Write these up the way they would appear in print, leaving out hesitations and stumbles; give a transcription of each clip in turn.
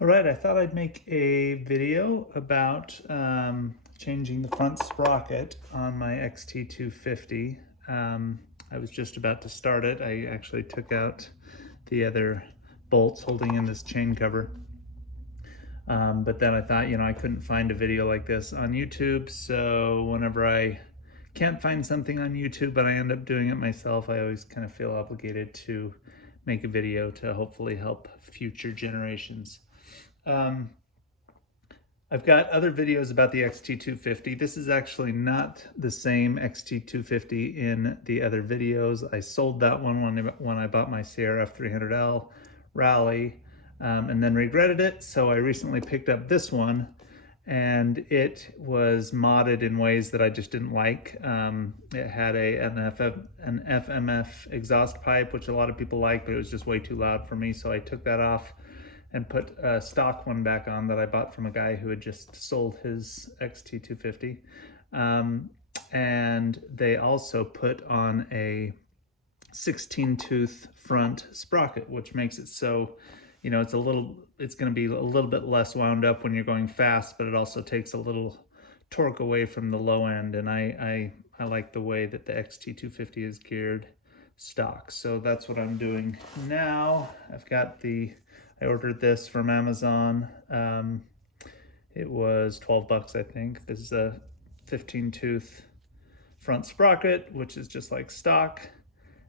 All right, I thought I'd make a video about changing the front sprocket on my XT250. I was just about to start it. I actually took out the other bolts holding in this chain cover. But then I thought, I couldn't find a video like this on YouTube. So whenever I can't find something on YouTube, but I end up doing it myself, I always kind of feel obligated to make a video to hopefully help future generations. I've got other videos about the XT250. This is actually not the same XT250 in the other videos. I sold that one when I bought my CRF 300L Rally and then regretted it. So I recently picked up this one, and it was modded in ways that I just didn't like. It had an FMF exhaust pipe, which a lot of people like, but it was just way too loud for me. So I took that off and put a stock one back on that I bought from a guy who had just sold his XT250. And they also put on a 16-tooth front sprocket, which makes it so, it's going to be a little bit less wound up when you're going fast, but it also takes a little torque away from the low end. And I like the way that the XT250 is geared stock. So that's what I'm doing now. I ordered this from Amazon. It was 12 bucks, I think. This is a 15-tooth front sprocket, which is just like stock,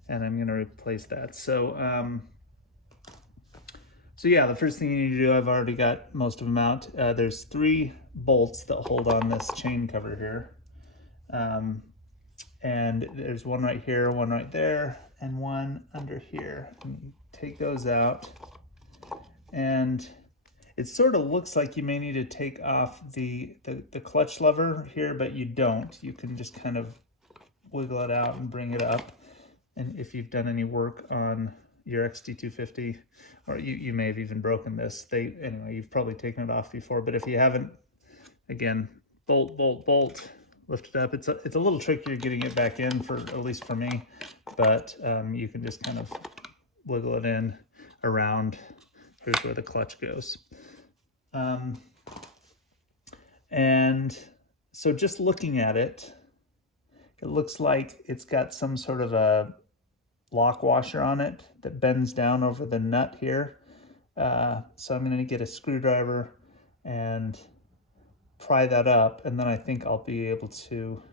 and I'm gonna replace that. So yeah, the first thing you need to do, I've already got most of them out. There's 3 bolts that hold on this chain cover here. And there's one right here, one right there, and one under here. And you take those out. And it sort of looks like you may need to take off the clutch lever here, but you don't. You can just kind of wiggle it out and bring it up. And if you've done any work on your XT250, or you may have even broken this, anyway, you've probably taken it off before, but if you haven't, again, bolt, bolt, bolt, lift it up. It's a little trickier getting it back in, at least for me, but you can just kind of wiggle it in around. Here's where the clutch goes. And so just looking at it, it looks like it's got some sort of a lock washer on it that bends down over the nut here. So I'm going to get a screwdriver and pry that up, and then I think I'll be able to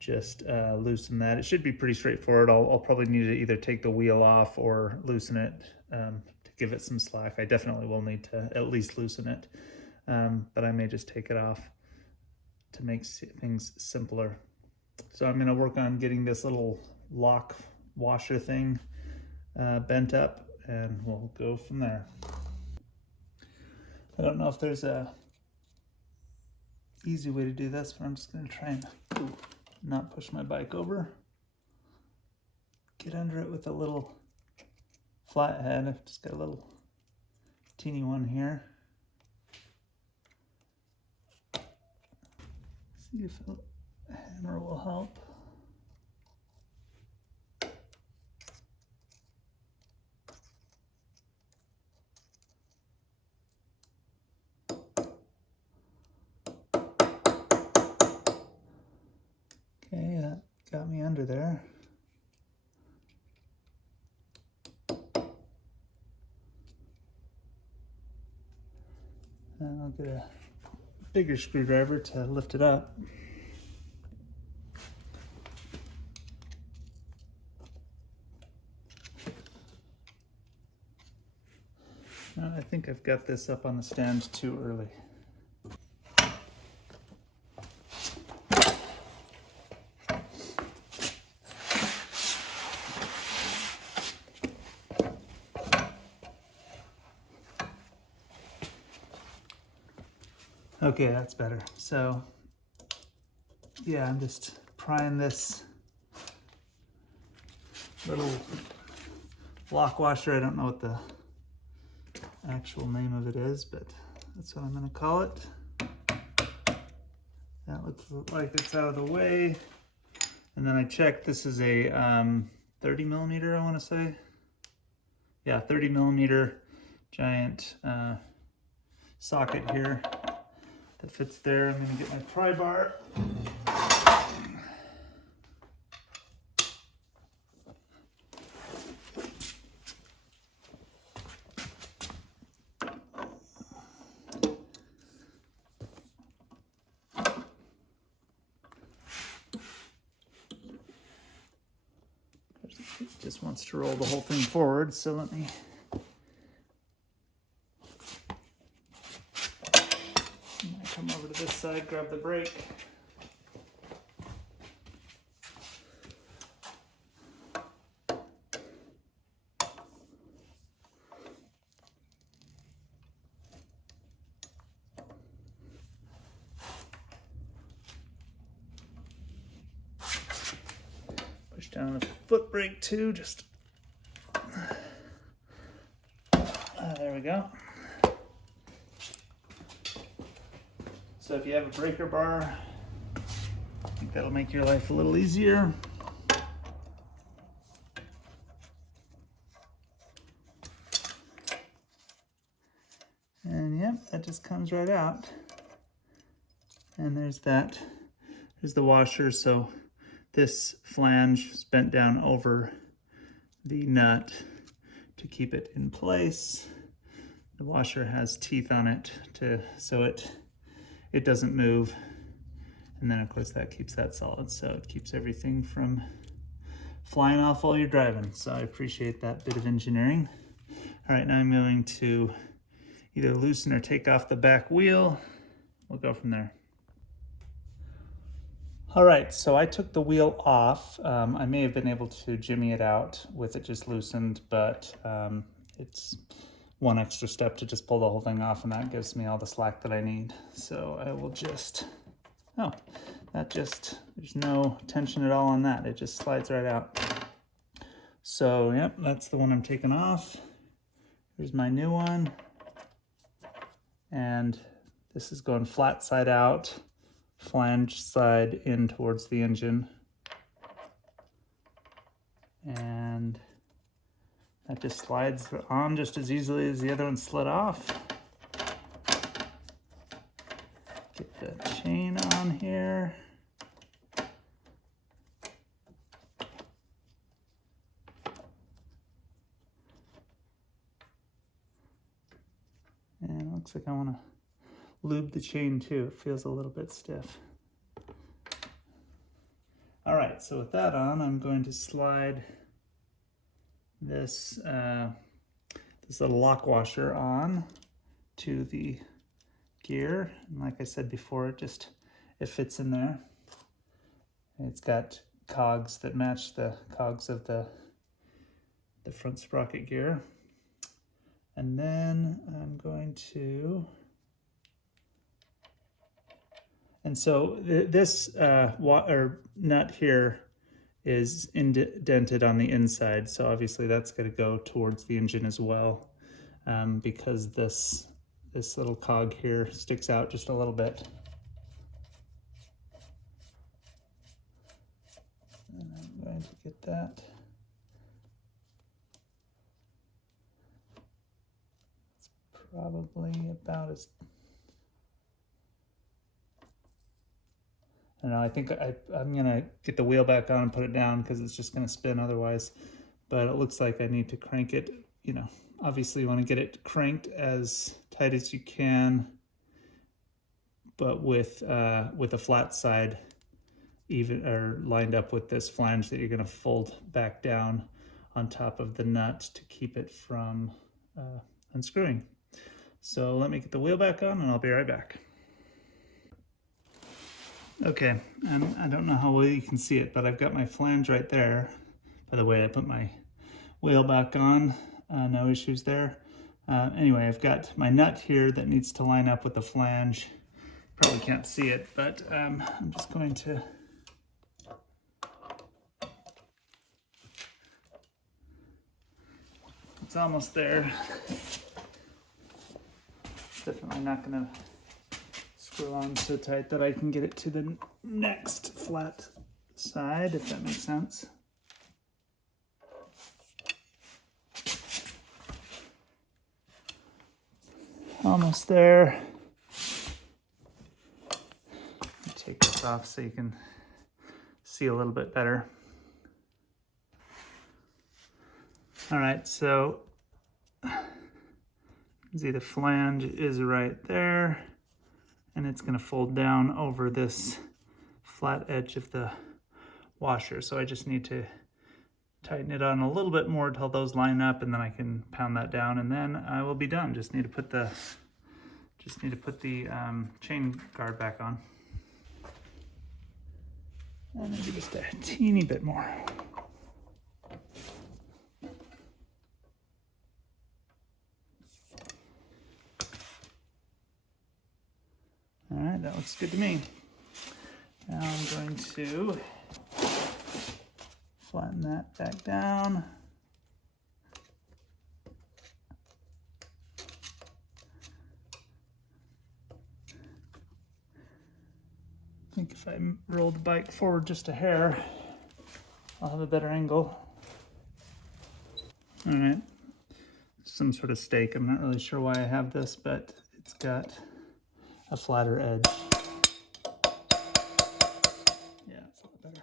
just loosen that. It should be pretty straightforward. I'll probably need to either take the wheel off or loosen it to give it some slack. I definitely will need to at least loosen it, but I may just take it off to make things simpler. So I'm going to work on getting this little lock washer thing bent up, and we'll go from there. I don't know if there's a easy way to do this, but I'm just going to try and not push my bike over. Get under it with a little flat head. I've just got a little teeny one here. See if a hammer will help. Okay, that got me under there. And I'll get a bigger screwdriver to lift it up. I think I've got this up on the stand too early. Okay, that's better. So yeah, I'm just prying this little lock washer. I don't know what the actual name of it is, but that's what I'm going to call it. That looks like it's out of the way. And then I checked, this is a 30 millimeter, I want to say. Yeah, 30 millimeter giant socket here that fits there. I'm going to get my pry bar. It just wants to roll the whole thing forward, so let me come over to this side, grab the brake. Push down the foot brake too, just there we go. So if you have a breaker bar, I think that'll make your life a little easier. And yep, that just comes right out. And there's that. There's the washer. So this flange is bent down over the nut to keep it in place. The washer has teeth on it so it doesn't move. And then of course that keeps that solid. So it keeps everything from flying off while you're driving. So I appreciate that bit of engineering. All right, now I'm going to either loosen or take off the back wheel. We'll go from there. All right, so I took the wheel off. I may have been able to jimmy it out with it just loosened, but it's one extra step to just pull the whole thing off, and that gives me all the slack that I need. So I will just, there's no tension at all on that. It just slides right out. So yep, that's the one I'm taking off. Here's my new one. And this is going flat side out, flange side in towards the engine. And that just slides on just as easily as the other one slid off. Get the chain on here. And it looks like I want to lube the chain too. It feels a little bit stiff. All right, so with that on, I'm going to slide this little lock washer on to the gear. And like I said before, it fits in there. It's got cogs that match the cogs of the front sprocket gear. And then I'm going to, and so this nut here is indented on the inside, so obviously that's going to go towards the engine as well, because this little cog here sticks out just a little bit. And I'm going to get that. It's probably about as, I don't know, I think I'm gonna get the wheel back on and put it down because it's just gonna spin otherwise. But it looks like I need to crank it, you know, obviously you wanna get it cranked as tight as you can, but with a flat side even, or lined up with this flange that you're gonna fold back down on top of the nut to keep it from unscrewing. So let me get the wheel back on and I'll be right back. Okay, and I don't know how well you can see it, but I've got my flange right there. By the way, I put my wheel back on, no issues there. Anyway, I've got my nut here that needs to line up with the flange. Probably can't see it, but I'm just going to it's almost there. Definitely not gonna screw on so tight that I can get it to the next flat side, if that makes sense. Almost there. Take this off so you can see a little bit better. All right, so you can see the flange is right there, and it's gonna fold down over this flat edge of the washer. So I just need to tighten it on a little bit more till those line up, and then I can pound that down, and then I will be done. Just need to put the chain guard back on. And maybe just a teeny bit more. All right, that looks good to me. Now I'm going to flatten that back down. I think if I roll the bike forward just a hair, I'll have a better angle. All right, some sort of stake. I'm not really sure why I have this, but it's got a flatter edge. Yeah, it's a lot better.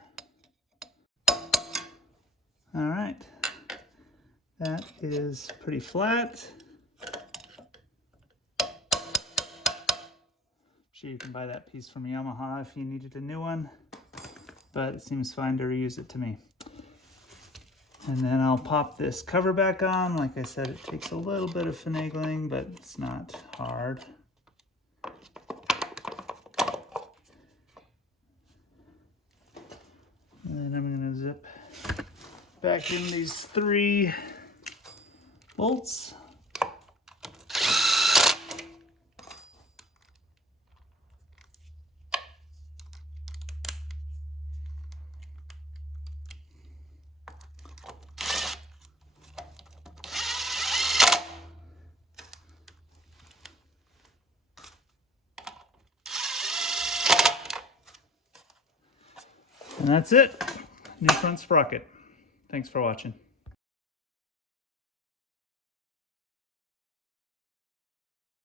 All right, that is pretty flat. You can buy that piece from Yamaha if you needed a new one, but it seems fine to reuse it to me. And then I'll pop this cover back on. Like I said, it takes a little bit of finagling, but it's not hard. And then I'm gonna zip back in these 3 bolts. And that's it. New front sprocket. Thanks for watching.